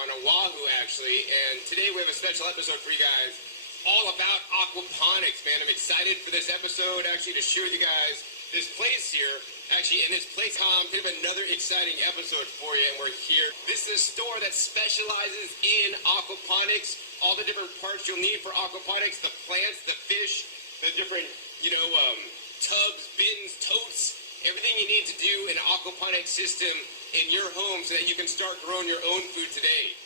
on Oahu, actually, and today we have a special episode for you guys all about aquaponics, man. I'm excited for this episode, actually, to share with you guys this place here. Actually, in this place, we have another exciting episode for you, and we're here. This is a store that specializes in aquaponics, all the different parts you'll need for aquaponics, the plants, the fish, the different, tubs, bins, totes, everything you need to do in an aquaponic system in your home so that you can start growing your own food today.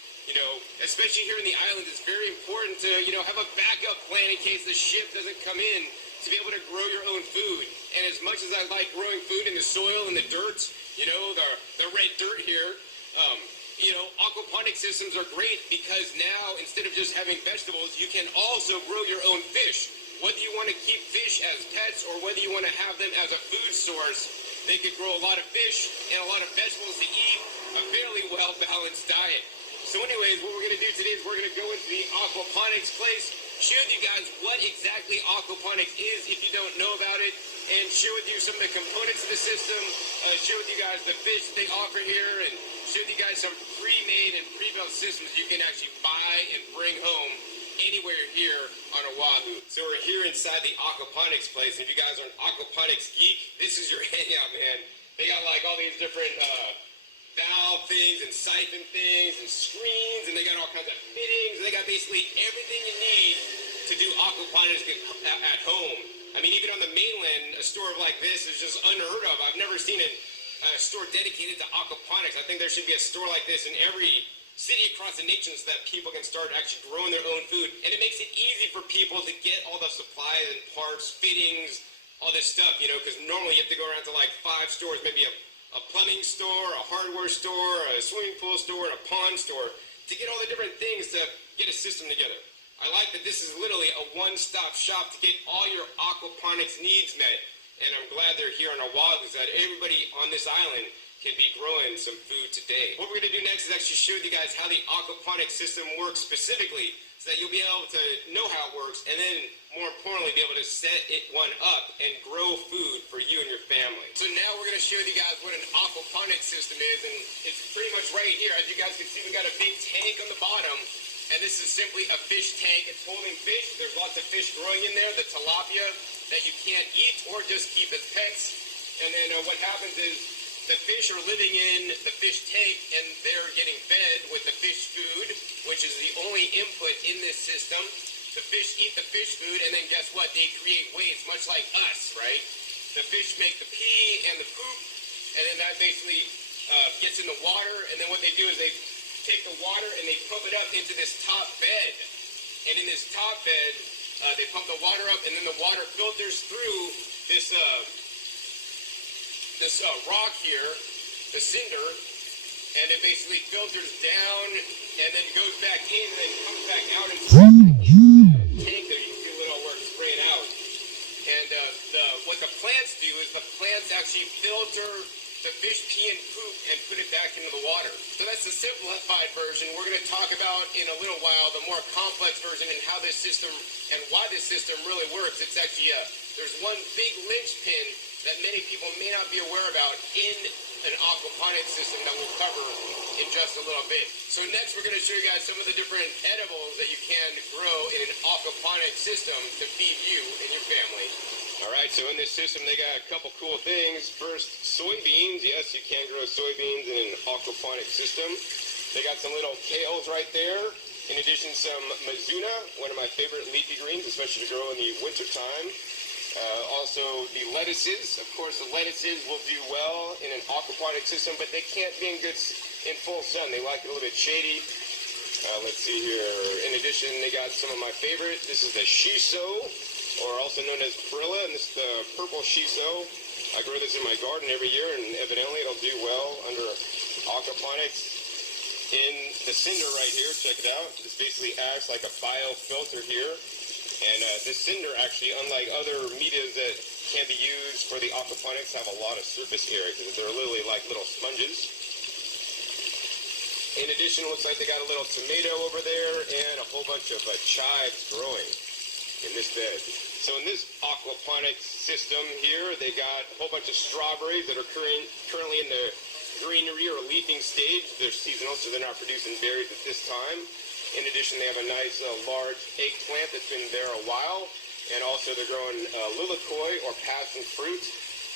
Especially here in the islands, it's very important to, have a backup plan in case the ship doesn't come in, to be able to grow your own food. And as much as I like growing food in the soil and the dirt, the red dirt here, aquaponic systems are great because now, instead of just having vegetables, you can also grow your own fish. Whether you want to keep fish as pets or whether you want to have them as a food source, they could grow a lot of fish and a lot of vegetables to eat, a fairly well-balanced diet. So anyways, what we're going to do today is we're going to go into the aquaponics place, share with you guys what exactly aquaponics is if you don't know about it, and share with you some of the components of the system, share with you guys the fish they offer here, and share with you guys some pre-made and pre-built systems you can actually buy and bring home anywhere here on Oahu. So we're here inside the aquaponics place. If you guys are an aquaponics geek, this is your hangout, man. They got like all these different valve things and siphon things and screens, and they got all kinds of fittings. They got basically everything you need to do aquaponics at home. I mean, even on the mainland, a store like this is just unheard of. I've never seen a store dedicated to aquaponics. I think there should be a store like this in every city across the nation so that people can start actually growing their own food. And it makes it easy for people to get all the supplies and parts, fittings, all this stuff, because normally you have to go around to like 5 stores, maybe a plumbing store, a hardware store, a swimming pool store, and a pond store to get all the different things to get a system together. I like that this is literally a one-stop shop to get all your aquaponics needs met. And I'm glad they're here on Oahu so that everybody on this island can be growing some food today. What we're going to do next is actually show you guys how the aquaponic system works specifically so that you'll be able to know how it works and then, more importantly, be able to set one up and grow food for you and your family. So now we're going to show you guys what an aquaponic system is, and it's pretty much right here. As you guys can see, we got a big tank on the bottom, and this is simply a fish tank. It's holding fish. There's lots of fish growing in there, the tilapia that you can't eat or just keep as pets. And then what happens is, the fish are living in the fish tank and they're getting fed with the fish food, which is the only input in this system. The fish eat the fish food, and then guess what? They create waste, much like us, right? The fish make the pee and the poop, and then that basically gets in the water, and then what they do is they take the water and they pump it up into this top bed. And in this top bed, they pump the water up, and then the water filters through this rock here, the cinder, and it basically filters down and then goes back in and then comes back out and the tank there. You can see a little where it's spraying out. And what the plants do is the plants actually filter the fish pee and poop and put it back into the water. So that's the simplified version. We're going to talk about in a little while the more complex version and how this system and why this system really works. It's actually there's one big linchpin that many people may not be aware about in an aquaponic system that we'll cover in just a little bit. So next we're going to show you guys some of the different edibles that you can grow in an aquaponic system to feed you and your family. Alright, so in this system they got a couple cool things. First, soybeans. Yes, you can grow soybeans in an aquaponic system. They got some little kales right there. In addition, some mizuna, one of my favorite leafy greens, especially to grow in the winter time. Also the lettuces. Of course, the lettuces will do well in an aquaponic system, but they can't be in full sun. They like it a little bit shady. Let's see here. In addition, they got some of my favorite. This is the shiso, or also known as perilla, and this is the purple shiso. I grow this in my garden every year, and evidently it'll do well under aquaponics. In the cinder right here, check it out. This basically acts like a biofilter here. And this cinder actually, unlike other medias that can be used for the aquaponics, have a lot of surface area because they're literally like little sponges. In addition, it looks like they got a little tomato over there and a whole bunch of chives growing in this bed. So in this aquaponics system here, they got a whole bunch of strawberries that are currently in the greenery or leafing stage. They're seasonal, so they're not producing berries at this time. In addition, they have a nice large eggplant that's been there a while. And also they're growing lilikoi or passion fruit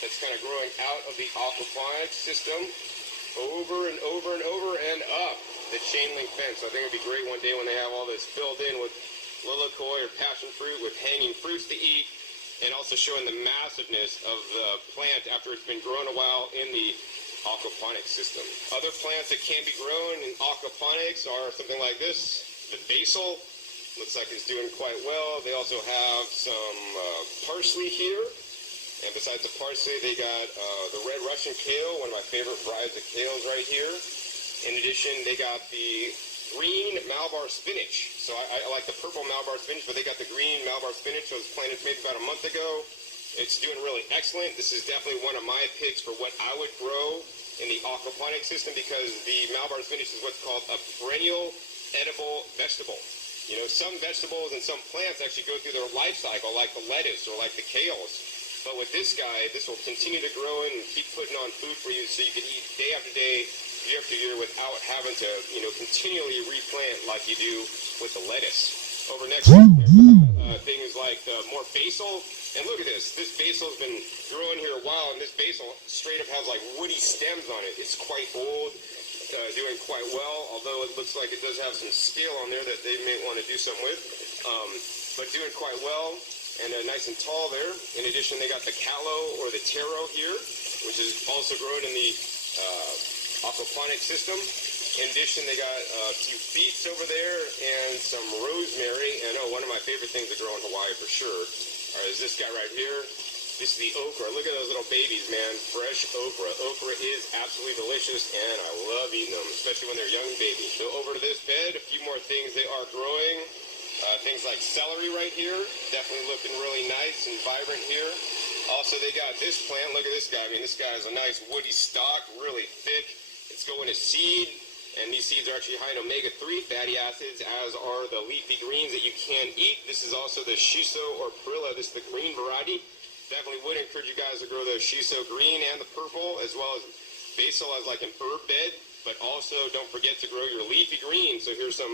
that's kind of growing out of the aquaponics system over and over and over and up the chain link fence. So I think it'd be great one day when they have all this filled in with lilikoi or passion fruit with hanging fruits to eat, and also showing the massiveness of the plant after it's been grown a while in the aquaponics system. Other plants that can be grown in aquaponics are something like this, the basil. Looks like it's doing quite well. They also have some parsley here. And besides the parsley, they got the red Russian kale, one of my favorite varieties of kales right here. In addition, they got the green Malabar spinach. So I like the purple Malabar spinach, but they got the green Malabar spinach. So it was planted maybe about a month ago. It's doing really excellent. This is definitely one of my picks for what I would grow in the aquaponic system, because the Malabar spinach is what's called a perennial edible vegetable. You know, some vegetables and some plants actually go through their life cycle, like the lettuce or like the kales. But with this guy, this will continue to grow and keep putting on food for you, so you can eat day after day, year after year, without having to, you know, continually replant like you do with the lettuce. Over next things like more basil. And look at this. This basil's been growing here a while, and this basil straight up has like woody stems on it. It's quite old. Doing quite well, although it looks like it does have some scale on there that they may want to do something with, but doing quite well and nice and tall there. In addition, they got the callow or the taro here, which is also grown in the aquaponic system. In addition, they got a few beets over there and some rosemary. And one of my favorite things to grow in Hawaii for sure is this guy right here. This is the okra. Look at those little babies, man. Fresh okra. Okra is absolutely delicious, and I love eating them, especially when they're young babies. So over to this bed, a few more things they are growing. Things like celery right here. Definitely looking really nice and vibrant here. Also, they got this plant. Look at this guy. I mean, this guy has a nice woody stalk, really thick. It's going to seed, and these seeds are actually high in omega-3 fatty acids, as are the leafy greens that you can eat. This is also the shiso or perilla. This is the green variety. Definitely would encourage you guys to grow the shiso green and the purple, as well as basil as like an herb bed. But also don't forget to grow your leafy greens. So here's some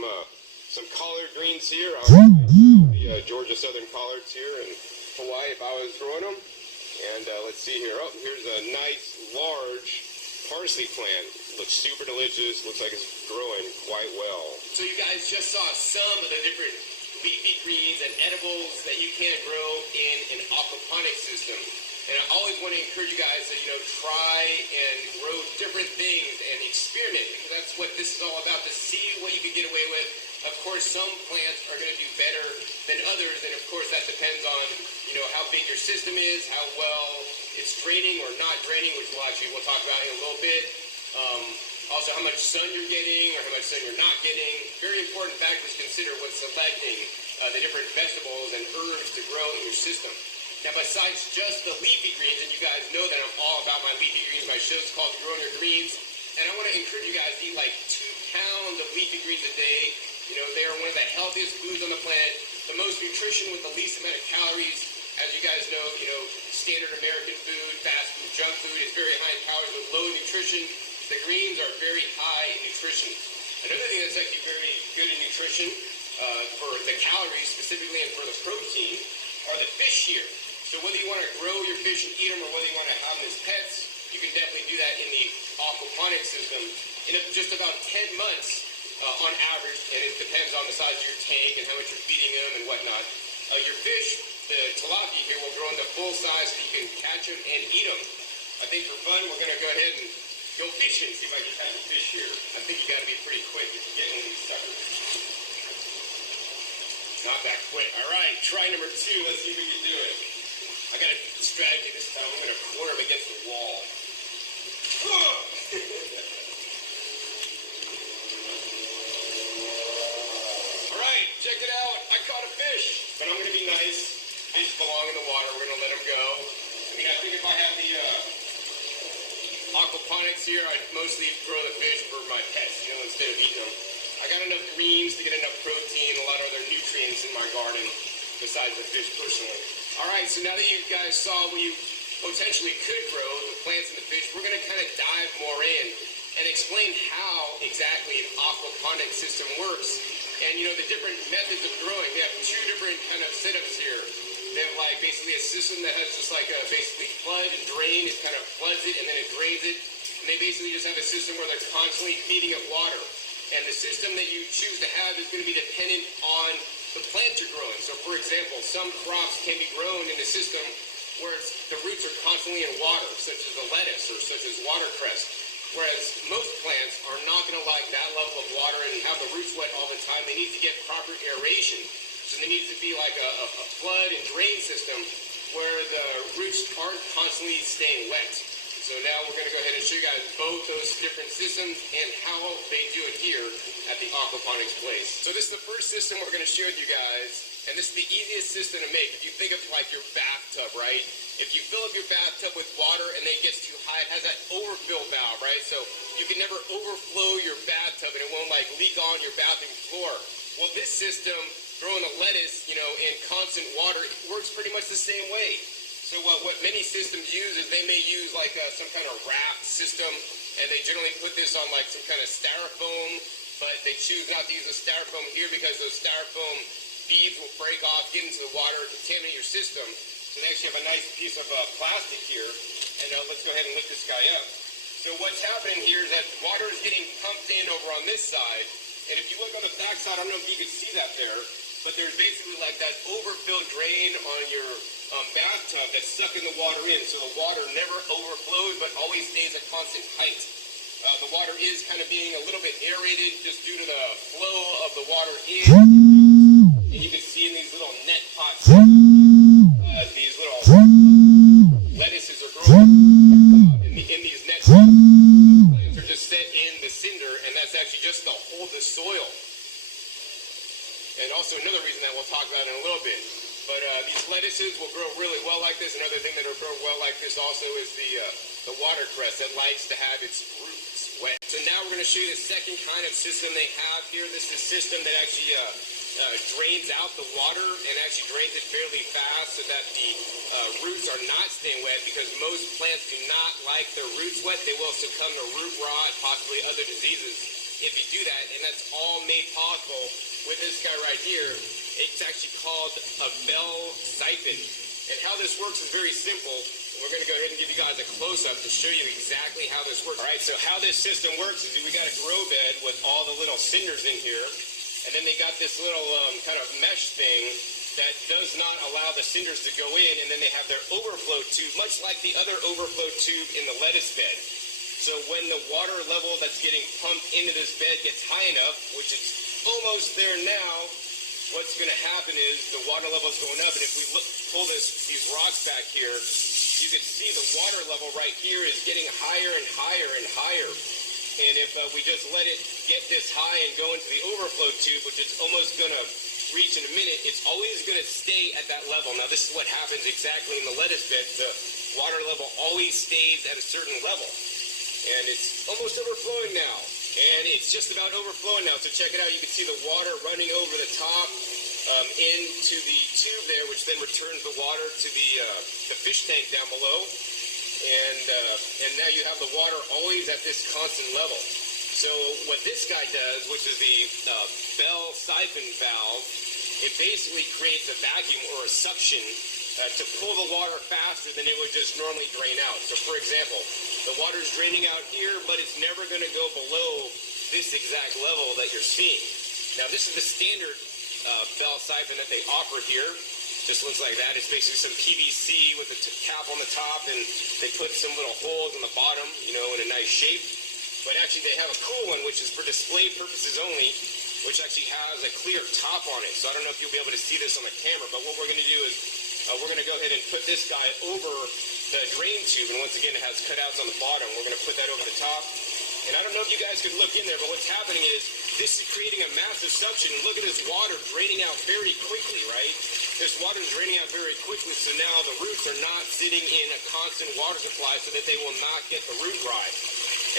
collard greens here. The Georgia Southern collards here in Hawaii if I was growing them. And let's see here. Oh, here's a nice large parsley plant. Looks super delicious. Looks like it's growing quite well. So you guys just saw some of the different leafy greens and edibles that you can grow in an aquaponic system. And I always want to encourage you guys to, try and grow different things and experiment, because that's what this is all about, to see what you can get away with. Of course, some plants are going to do better than others, and of course that depends on, how big your system is, how well it's draining or not draining, which we'll talk about in a little bit. Also, how much sun you're getting or how much sun you're not getting. Very important factors to consider when selecting the different vegetables and herbs to grow in your system. Now, besides just the leafy greens, and you guys know that I'm all about my leafy greens, my show's called Growing Your Greens, and I want to encourage you guys to eat like 2 pounds of leafy greens a day. They are one of the healthiest foods on the planet, the most nutrition with the least amount of calories. As you guys know, standard American food, fast food, junk food is very high in calories with low nutrition. The greens are very high in nutrition. Another thing that's actually very good in nutrition for the calories specifically and for the protein are the fish here. So whether you want to grow your fish and eat them or whether you want to have them as pets, you can definitely do that in the aquaponic system in just about 10 months on average, and it depends on the size of your tank and how much you're feeding them and whatnot. Your fish, the tilapia here, will grow into full size so you can catch them and eat them. I think for fun, we're going to go ahead and go fishing, see if I can catch a fish here. I think you got to be pretty quick if you get one of these suckers. Not that quick. All right, try number 2. Let's see if we can do it. I got a strategy this time. I'm going to corner him against the wall. All right, check it out. I caught a fish, but I'm going to be nice. Fish belong in the water. We're going to let them go. I think if I have the aquaponics here, I'd mostly grow the fish for my pets, instead of eating them. I got enough greens to get enough protein, a lot of other nutrients in my garden, besides the fish personally. All right, so now that you guys saw what you potentially could grow, the plants and the fish, we're going to kind of dive more in and explain how exactly an aquaponic system works. And you know, the different methods of growing. We have two different kind of setups here. They have like basically a system that has just like a basically flood and drain. It kind of floods it and then it drains it. And they basically just have a system where they're constantly feeding it water. And the system that you choose to have is going to be dependent on the plant you're growing. So for example, some crops can be grown in a system where the roots are constantly in water, such as a lettuce or such as watercress. Whereas most plants are not going to like that level of water and have the roots wet all the time. They need to get proper aeration. So there needs to be like a flood and drain system where the roots aren't constantly staying wet. So now we're going to go ahead and show you guys both those different systems and how they do it here at the Aquaponics place. So this is the first system we're going to show you guys. And this is the easiest system to make. If you think of like your bathtub, right? If you fill up your bathtub with water and then it gets too high, it has that overfill valve, right? So you can never overflow your bathtub and it won't like leak on your bathroom floor. Well, this system, growing a lettuce, you know, in constant water, it works pretty much the same way. So what many systems use is they may use like some kind of raft system, and they generally put this on like some kind of styrofoam, but they choose not to use the styrofoam here because those styrofoam beads will break off, get into the water, contaminate your system. So they actually have a nice piece of plastic here. And let's go ahead and lift this guy up. So what's happening here is that water is getting pumped in over on this side. And if you look on the back side, I don't know if you can see that there, but there's basically like that overfilled drain on your bathtub that's sucking the water in. So the water never overflows, but always stays at constant height. The water is kind of being a little bit aerated just due to the flow of the water in. And you can see in these little net pots, these little lettuces are growing in these net pots. The plants are just set in the cinder, and that's actually just to hold the soil. And also another reason that we'll talk about in a little bit. But these lettuces will grow really well like this. Another thing that will grow well like this also is the watercress that likes to have its roots wet. So now we're going to show you the second kind of system they have here. This is a system that actually drains out the water and actually drains it fairly fast so that the roots are not staying wet, because most plants do not like their roots wet. They will succumb to root rot, possibly other diseases if you do that, and that's all made possible with this guy right here. It's actually called a bell siphon. And how this works is very simple. We're going to go ahead and give you guys a close-up to show you exactly how this works. All right, so how this system works is we got a grow bed with all the little cinders in here. And then they got this little kind of mesh thing that does not allow the cinders to go in. And then they have their overflow tube, much like the other overflow tube in the lettuce bed. So when the water level that's getting pumped into this bed gets high enough, which it's almost there now, what's going to happen is the water level is going up. And if we pull these rocks back here, you can see the water level right here is getting higher and higher and higher. And if we just let it get this high and go into the overflow tube, which it's almost going to reach in a minute, it's always going to stay at that level. Now, this is what happens exactly in the lettuce bed. The water level always stays at a certain level. And it's almost overflowing now. And it's just about overflowing now. So check it out. You can see the water running over the top into the tube there, which then returns the water to the fish tank down below. And now you have the water always at this constant level. So what this guy does, which is the bell siphon valve, it basically creates a vacuum or a suction to pull the water faster than it would just normally drain out. So for example, the water's draining out here, but it's never going to go below this exact level that you're seeing. Now this is the standard bell siphon that they offer here. Just looks like that. It's basically some PVC with a cap on the top, and they put some little holes on the bottom, you know, in a nice shape. But actually they have a cool one, which is for display purposes only, which actually has a clear top on it. So I don't know if you'll be able to see this on the camera, but what we're going to do is we're going to go ahead and put this guy over the drain tube, and once again it has cutouts on the bottom. We're going to put that over the top. And I don't know if you guys could look in there, but what's happening is this is creating a massive suction. Look at this water draining out very quickly, right? This water is draining out very quickly, so now the roots are not sitting in a constant water supply so that they will not get the root rot.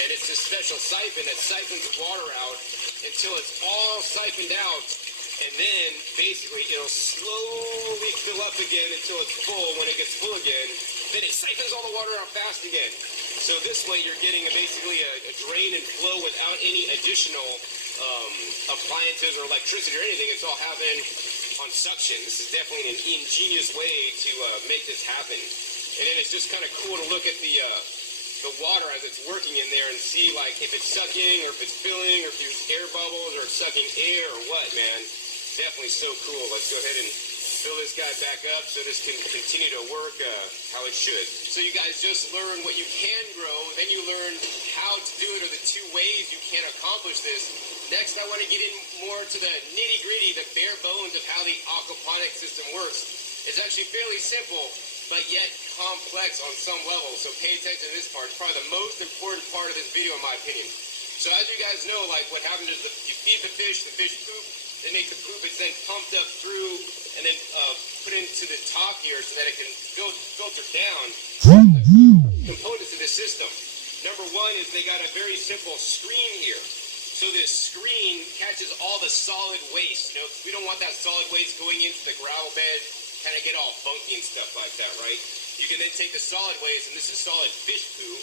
And it's this special siphon that siphons the water out until it's all siphoned out. And then basically it'll slowly fill up again until it's full. When it gets full again, then it siphons all the water out fast again. So this way you're getting basically a drain and flow without any additional appliances or electricity or anything. It's all happening on suction. This is definitely an ingenious way to make this happen. And then it's just kind of cool to look at the water as it's working in there and see like if it's sucking or if it's filling or if there's air bubbles or it's sucking air or what, man. Definitely so cool. Let's go ahead and fill this guy back up so this can continue to work how it should. So you guys just learned what you can grow, then you learned how to do it or the two ways you can accomplish this. Next, I want to get in more to the nitty-gritty, the bare bones of how the aquaponic system works. It's actually fairly simple, but yet complex on some level. So pay attention to this part. It's probably the most important part of this video in my opinion. So as you guys know, like what happens is you feed the fish poop, they make the poop, it's then pumped up through and then put into the top here so that it can filter down components of the system. Number one is they got a very simple screen here. So this screen catches all the solid waste. You know, we don't want that solid waste going into the gravel bed, kind of get all funky and stuff like that, right? You can then take the solid waste, and this is solid fish poo.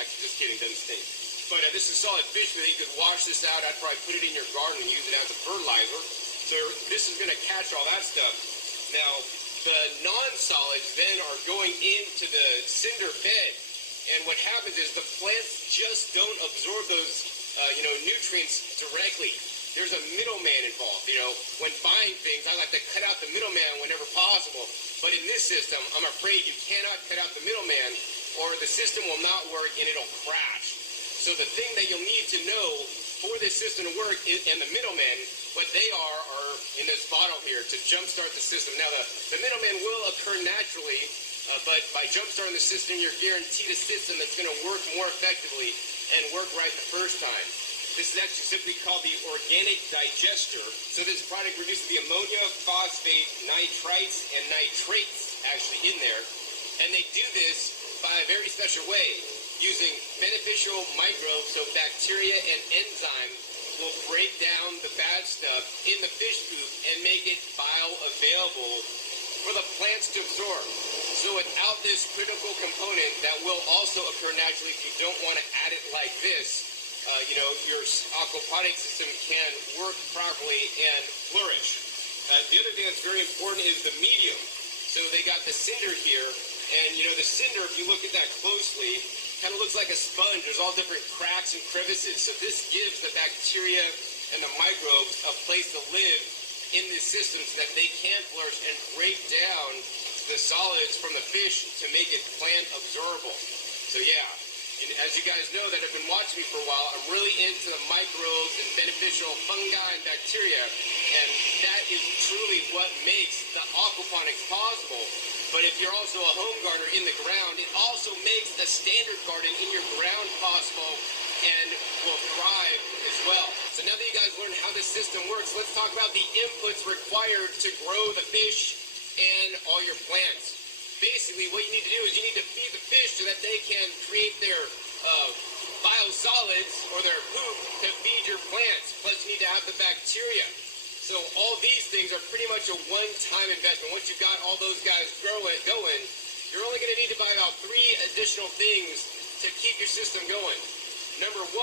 Actually, just kidding, doesn't stink. But this is solid fish poo. You could wash this out. I'd probably put it in your garden and use it as a fertilizer. So this is going to catch all that stuff. Now, the non-solids then are going into the cinder bed. And what happens is the plants just don't absorb those, nutrients directly. There's a middleman involved. You know, when buying things, I like to cut out the middleman whenever possible. But in this system, I'm afraid you cannot cut out the middleman or the system will not work and it'll crash. So the thing that you'll need to know for this system to work and the middlemen, what they are in this bottle here to jumpstart the system. Now, the middleman will occur naturally, but by jumpstarting the system, you're guaranteed a system that's going to work more effectively and work right the first time. This is actually simply called the organic digester. So this product reduces the ammonia, phosphate, nitrites, and nitrates actually in there. And they do this by a very special way, using beneficial microbes, so bacteria and enzymes will break down the bad stuff in the fish poop and make it bioavailable for the plants to absorb. So without this critical component that will also occur naturally if you don't want to add it like this, your aquaponic system can work properly and flourish. The other thing that's very important is the medium. So they got the cinder here, and the cinder, if you look at that closely, kind of looks like a sponge. There's all different cracks and crevices. So this gives the bacteria and the microbes a place to live in this system so that they can flourish and break down the solids from the fish to make it plant absorbable. So yeah, as you guys know that have been watching me for a while, I'm really into the microbes and beneficial fungi and bacteria, and that is truly what makes the aquaponics possible. But if you're also a home gardener in the ground, it also makes a standard garden in your ground possible and will thrive as well. So now that you guys learned how this system works, let's talk about the inputs required to grow the fish and all your plants. Basically, what you need to do is you need to feed the fish so that they can create their biosolids or their poop to feed your plants. Plus, you need to have the bacteria. So all these things are pretty much a one-time investment. Once you've got all those guys going, you're only going to need to buy about 3 additional things to keep your system going. Number 1,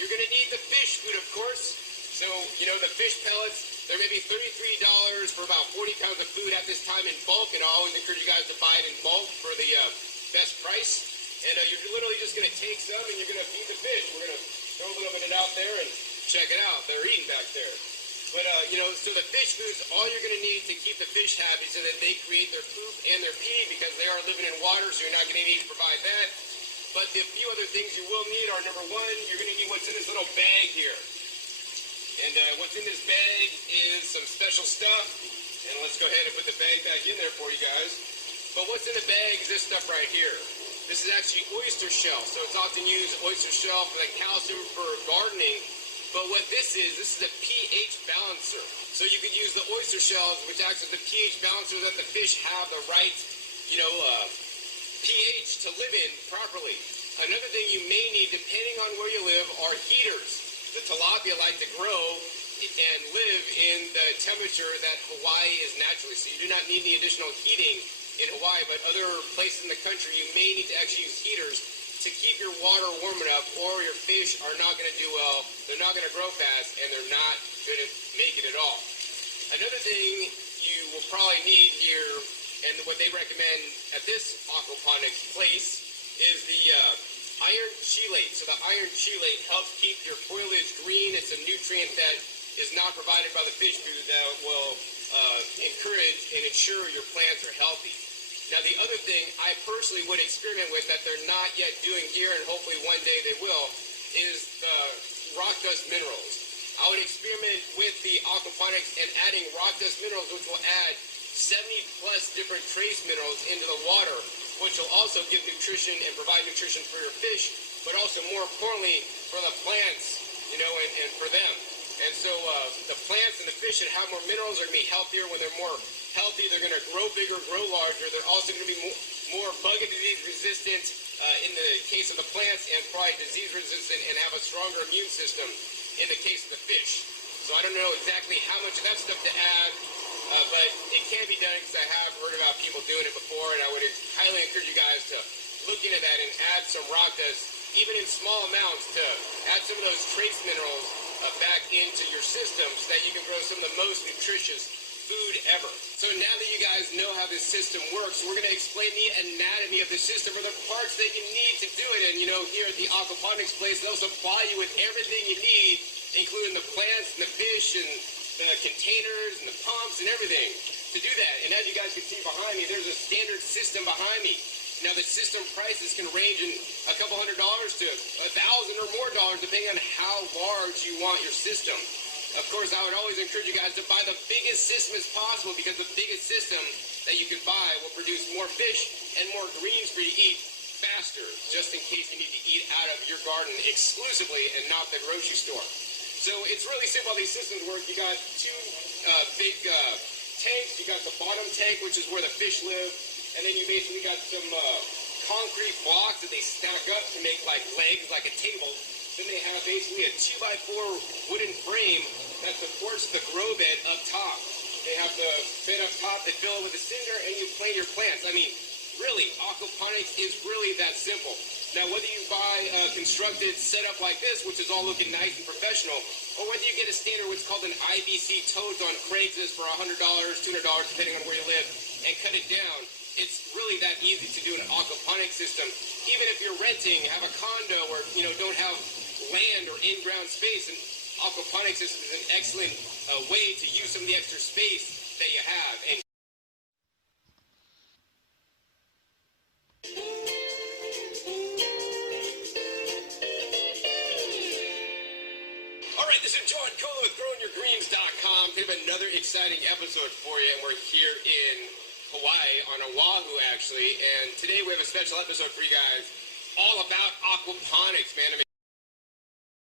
you're going to need the fish food, of course. So, the fish pellets, they're maybe $33 for about 40 pounds of food at this time in bulk, and I always encourage you guys to buy it in bulk for the best price. And you're literally just going to take some and you're going to feed the fish. We're going to throw a little bit of it out there and check it out. They're eating back there. But, so the fish food's all you're going to need to keep the fish happy so that they create their poop and their pee because they are living in water, so you're not going to need to provide that. But the few other things you will need are, number 1, you're going to need what's in this little bag here. And what's in this bag is some special stuff. And let's go ahead and put the bag back in there for you guys. But what's in the bag is this stuff right here. This is actually oyster shell. So it's often used oyster shell for the calcium for gardening. But what this is a pH balancer. So you could use the oyster shells, which acts as the pH balancer, that the fish have the right, pH to live in properly. Another thing you may need, depending on where you live, are heaters. The tilapia like to grow and live in the temperature that Hawaii is naturally. So you do not need any additional heating in Hawaii, but other places in the country you may need to actually use heaters to keep your water warm enough, or your fish are not going to do well, they're not going to grow fast, and they're not going to make it at all. Another thing you will probably need here, and what they recommend at this aquaponics place, is the iron chelate. So the iron chelate helps keep your foliage green. It's a nutrient that is not provided by the fish food that will encourage and ensure your plants are healthy. Now the other thing I personally would experiment with that they're not yet doing here, and hopefully one day they will, is the rock dust minerals. I would experiment with the aquaponics and adding rock dust minerals, which will add 70 plus different trace minerals into the water, which will also give nutrition and provide nutrition for your fish, but also more importantly for the plants, and for them. And so the plants and the fish that have more minerals are going to be healthier. When they're more healthy, they're going to grow bigger, grow larger. They're also going to be more bug and disease resistant in the case of the plants, and probably disease resistant and have a stronger immune system in the case of the fish. So I don't know exactly how much of that stuff to add, but it can be done because I have heard about people doing it before, and I would highly encourage you guys to look into that and add some rock dust, even in small amounts, to add some of those trace minerals back into your system so that you can grow some of the most nutritious food ever. So now that you guys know how this system works, we're going to explain the anatomy of the system, or the parts that you need to do it. And here at the aquaponics place, they'll supply you with everything you need, including the plants and the fish and the containers and the pumps and everything to do that. And as you guys can see behind me, there's a standard system behind me. Now the system prices can range in a couple $100 to $1,000 or more dollars, depending on how large you want your system. Of course, I would always encourage you guys to buy the biggest system as possible, because the biggest system that you can buy will produce more fish and more greens for you to eat faster, just in case you need to eat out of your garden exclusively and not the grocery store. So it's really simple how these systems work. You got two big tanks. You got the bottom tank, which is where the fish live, and then you basically got some concrete blocks that they stack up to make like legs, like a table. Then they have basically a 2x4 wooden frame that supports the grow bed up top. They have the bed up top, they fill it with a cinder, and you plant your plants. I mean, really, aquaponics is really that simple. Now, whether you buy a constructed setup like this, which is all looking nice and professional, or whether you get a standard what's called an IBC totes on Craigslist for $100, $200, depending on where you live, and cut it down, it's really that easy to do an aquaponic system. Even if you're renting, have a condo, or don't have land or in-ground space, and aquaponic system is an excellent way to use some of the extra space that you have. And all right, this is John Kohler with GrowingYourGreens.com. We have another exciting episode for you, and we're here in Hawaii, on Oahu actually, and today we have a special episode for you guys all about aquaponics, man.